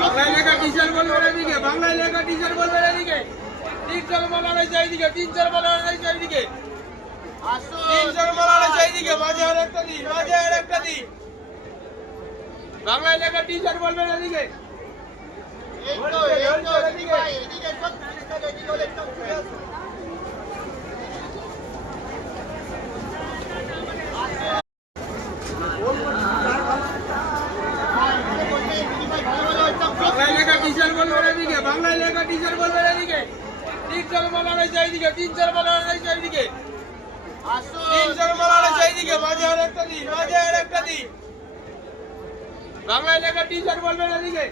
বাংলায় লেখা টিচার বলবেন এদিকে, বাংলায় লেখা টিচার বলবেন এদিকে। 300 মালার চাইদিকে, 300 মালার চাইদিকে, 300 মালার চাইদিকে, মাঝে আর একটা দিন, মাঝে আর একটা দিন। বাংলায় লেখা টিচার বলবেন এদিকে। বাংলায় লেখা টিচার বলবেন এদিকে, বাংলায় লেখা টিচার বলবেন এদিকে। 300 মালার চাইদিকে, 300 মালার চাইদিকে, 300 মালার চাইদিকে, মাঝে আর একটা দিন, মাঝে আর একটা দিন। বাংলায় লেখা টিচার বলবেন এদিকে।